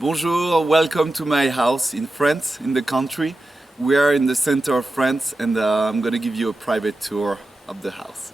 Bonjour, welcome to my house in France, in the country. We are in the center of France and I'm gonna give you a private tour of the house.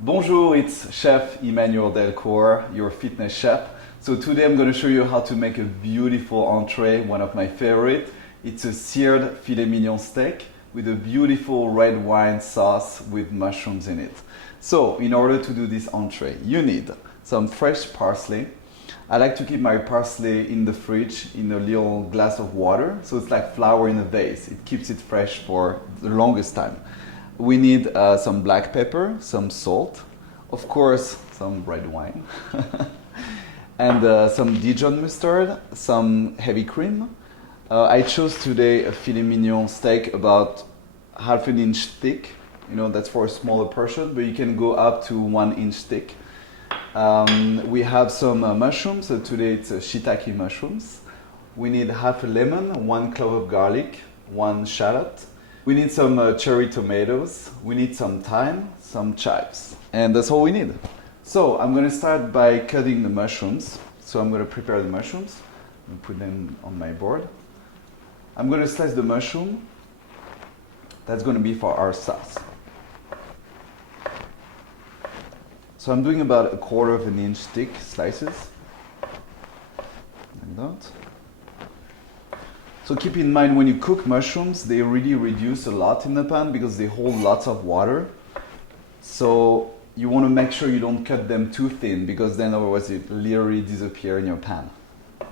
Bonjour, it's Chef Emmanuel your fitness chef. So today I'm going to show you how to make a beautiful entree, one of my favorite. It's a seared filet mignon steak with a beautiful red wine sauce with mushrooms in it. So in order to do this entree, you need some fresh parsley. I like to keep my parsley in the fridge in a little glass of water, so it's like flour in a vase. It keeps it fresh for the longest time. We need some black pepper, some salt, of course some red wine, and some Dijon mustard, some heavy cream. I chose today a filet mignon steak about half an inch thick. You know, that's for a smaller portion, but you can go up to 1 inch thick. We have some mushrooms, so today it's shiitake mushrooms. We need half a lemon, 1 clove of garlic, 1 shallot. We need some cherry tomatoes, we need some thyme, some chives, and that's all we need. So I'm going to start by cutting the mushrooms. So I'm going to prepare the mushrooms and put them on my board. I'm going to slice the mushroom. That's going to be for our sauce. So I'm doing about 1/4 of an inch thick slices, like that. So keep in mind when you cook mushrooms, they really reduce a lot in the pan because they hold lots of water. So you want to make sure you don't cut them too thin because then otherwise it literally disappears in your pan. There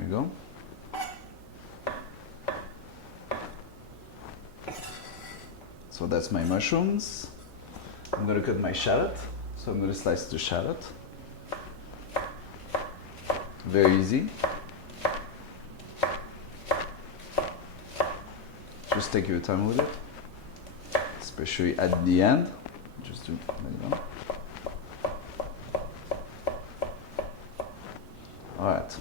you go. So that's my mushrooms. I'm going to cut my shallot. So I'm going to slice the shallot. Very easy. Just take your time with it, especially at the end. Just do like that. Alright.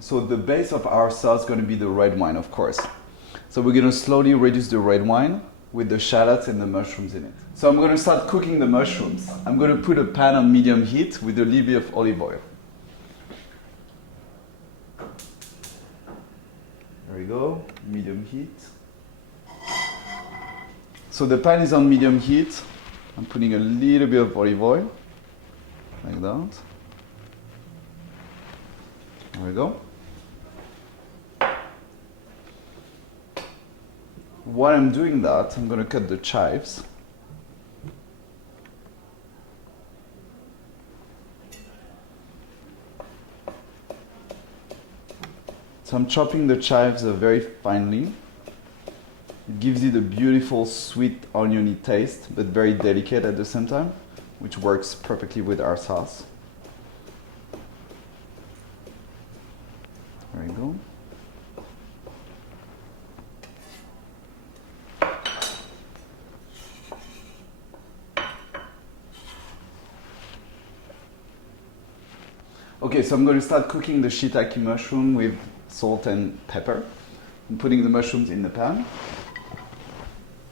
So the base of our sauce is going to be the red wine, of course. So we're going to slowly reduce the red wine with the shallots and the mushrooms in it. So I'm going to start cooking the mushrooms. I'm going to put a pan on medium heat with a little bit of olive oil. There we go, medium heat. So the pan is on medium heat. I'm putting a little bit of olive oil, like that. There we go. While I'm doing that, I'm going to cut the chives. So I'm chopping the chives very finely. It gives it a beautiful sweet oniony taste, but very delicate at the same time, which works perfectly with our sauce. There we go. Okay, so I'm going to start cooking the shiitake mushroom with salt and pepper. I'm putting the mushrooms in the pan.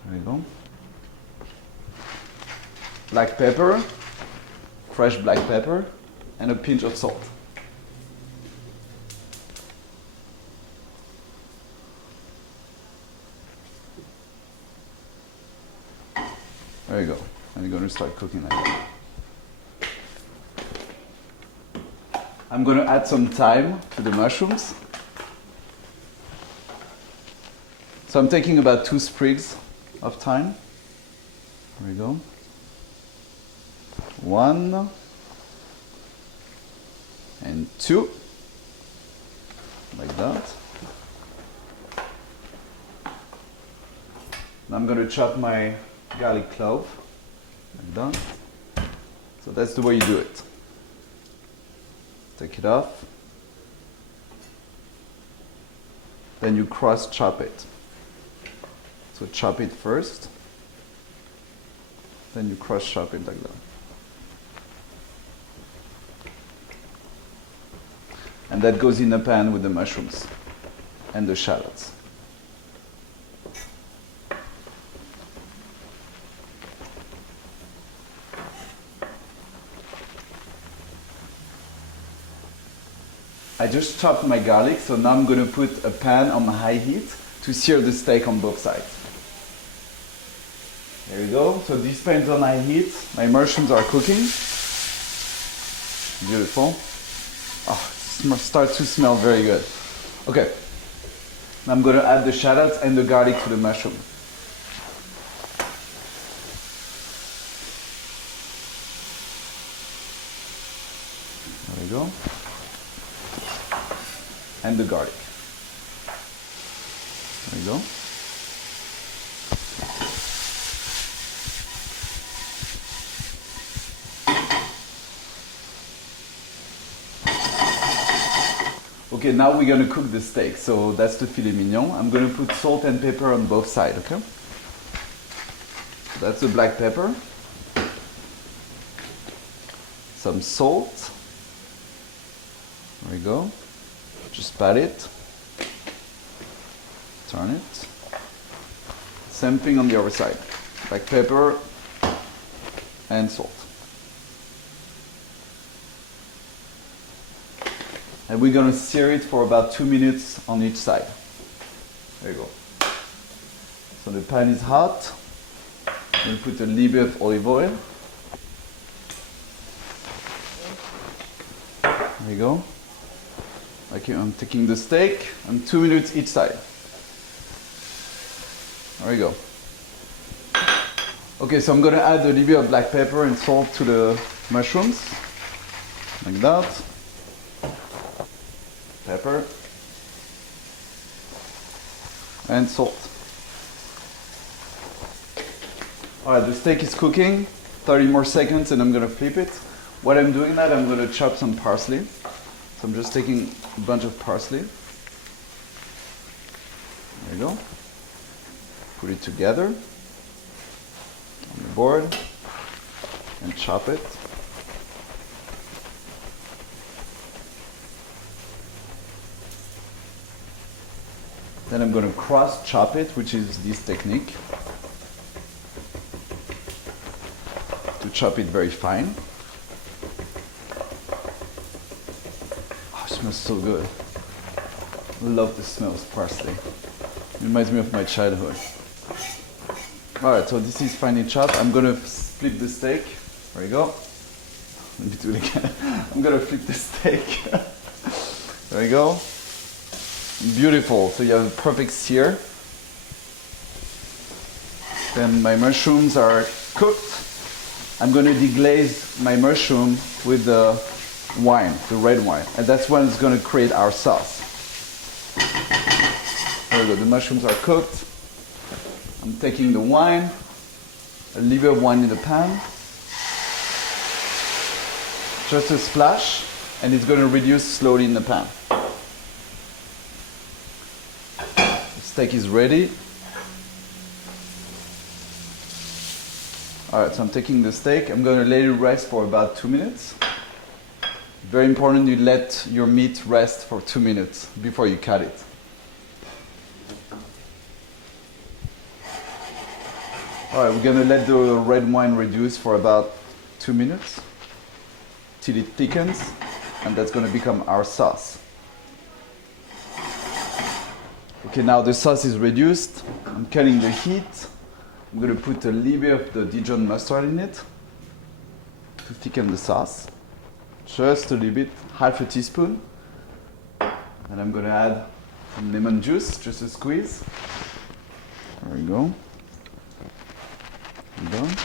There we go. Black pepper, fresh black pepper, and a pinch of salt. There you go. And you're going to start cooking like that. I'm going to add some thyme to the mushrooms. So I'm taking about 2 sprigs of thyme. There we go. 1 and 2, like that. Now I'm going to chop my garlic clove, like that. So that's the way you do it. Take it off. Then you cross chop it. So chop it first. Then you cross chop it like that. And that goes in a pan with the mushrooms and the shallots. I just chopped my garlic, so now I'm going to put a pan on high heat to sear the steak on both sides. There we go. So this pan's on high heat. My mushrooms are cooking. Beautiful. Oh, it starts to smell very good. Okay. Now I'm going to add the shallots and the garlic to the mushroom. There we go. And the garlic. There we go. Okay, now we're gonna cook the steak. So that's the filet mignon. I'm gonna put salt and pepper on both sides, okay? So that's the black pepper. Some salt. There we go. Just pat it. Turn it. Same thing on the other side. Black pepper and salt. And we're gonna sear it for about 2 minutes on each side. There you go. So the pan is hot. We'll put a little bit of olive oil. There you go. Okay, I'm taking the steak and 2 minutes each side. There we go. Okay, so I'm gonna add a little bit of black pepper and salt to the mushrooms. Like that. Pepper. And salt. Alright, the steak is cooking. 30 more seconds and I'm gonna flip it. What I'm doing now, I'm gonna chop some parsley. So I'm just taking a bunch of parsley. There you go. Put it together on the board and chop it. Then I'm going to cross chop it, which is this technique. To chop it very fine. Oh, it smells so good. I love the smell of parsley. It reminds me of my childhood. Alright, so this is finely chopped. I'm going to flip the steak. There you go. Let me do it again. I'm going to flip the steak. There you go. Beautiful. So you have a perfect sear. Then my mushrooms are cooked. I'm going to deglaze my mushroom with the wine, the red wine. And that's when it's going to create our sauce. There we go. The mushrooms are cooked. I'm taking the wine, a little bit of wine in the pan. Just a splash, and it's going to reduce slowly in the pan. The steak is ready. Alright, so I'm taking the steak. I'm going to let it rest for about 2 minutes. Very important you let your meat rest for 2 minutes before you cut it. Alright, we're going to let the red wine reduce for about 2 minutes till it thickens, and that's going to become our sauce. Okay, now the sauce is reduced. I'm cutting the heat. I'm going to put a little bit of the Dijon mustard in it to thicken the sauce. Just a little bit, half a teaspoon. And I'm going to add some lemon juice, just a squeeze. There we go. Done.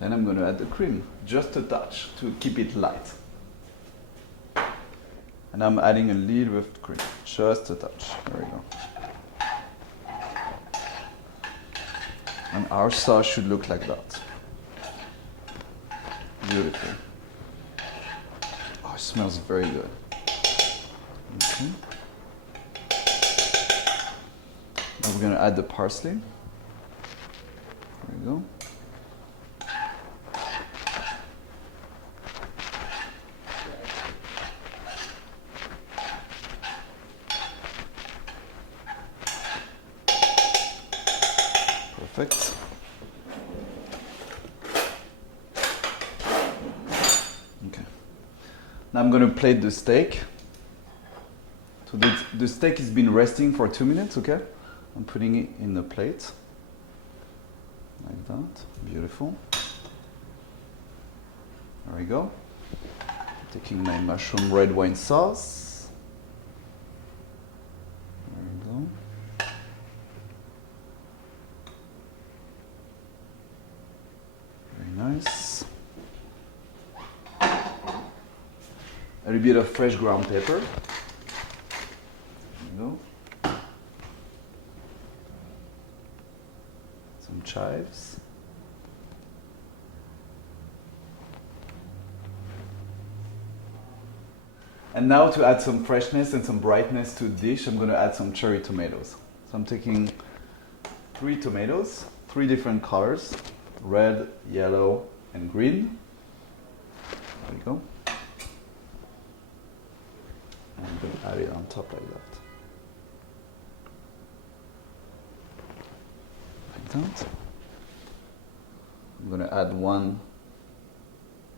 Then I'm going to add the cream, just a touch to keep it light. And I'm adding a little bit of cream, just a touch. There we go. And our sauce should look like that. Beautiful. Oh, it smells very good. Okay. Now we're going to add the parsley. There we go. Perfect. Okay. Now I'm going to plate the steak. So the steak has been resting for 2 minutes, okay? I'm putting it in the plate. Like that. Beautiful. There we go. Taking my mushroom red wine sauce. There we go. Very nice. A little bit of fresh ground pepper. There we go. Some chives. And now to add some freshness and some brightness to the dish, I'm going to add some cherry tomatoes. So I'm taking 3 tomatoes, 3 different colors, red, yellow, and green. There we go. And I'm going to add it on top like that. Like that. I'm going to add 1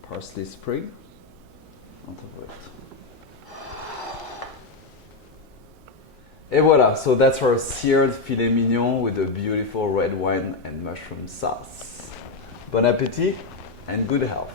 parsley sprig on top of it. Et voilà, so that's our seared filet mignon with a beautiful red wine and mushroom sauce. Bon appétit and good health.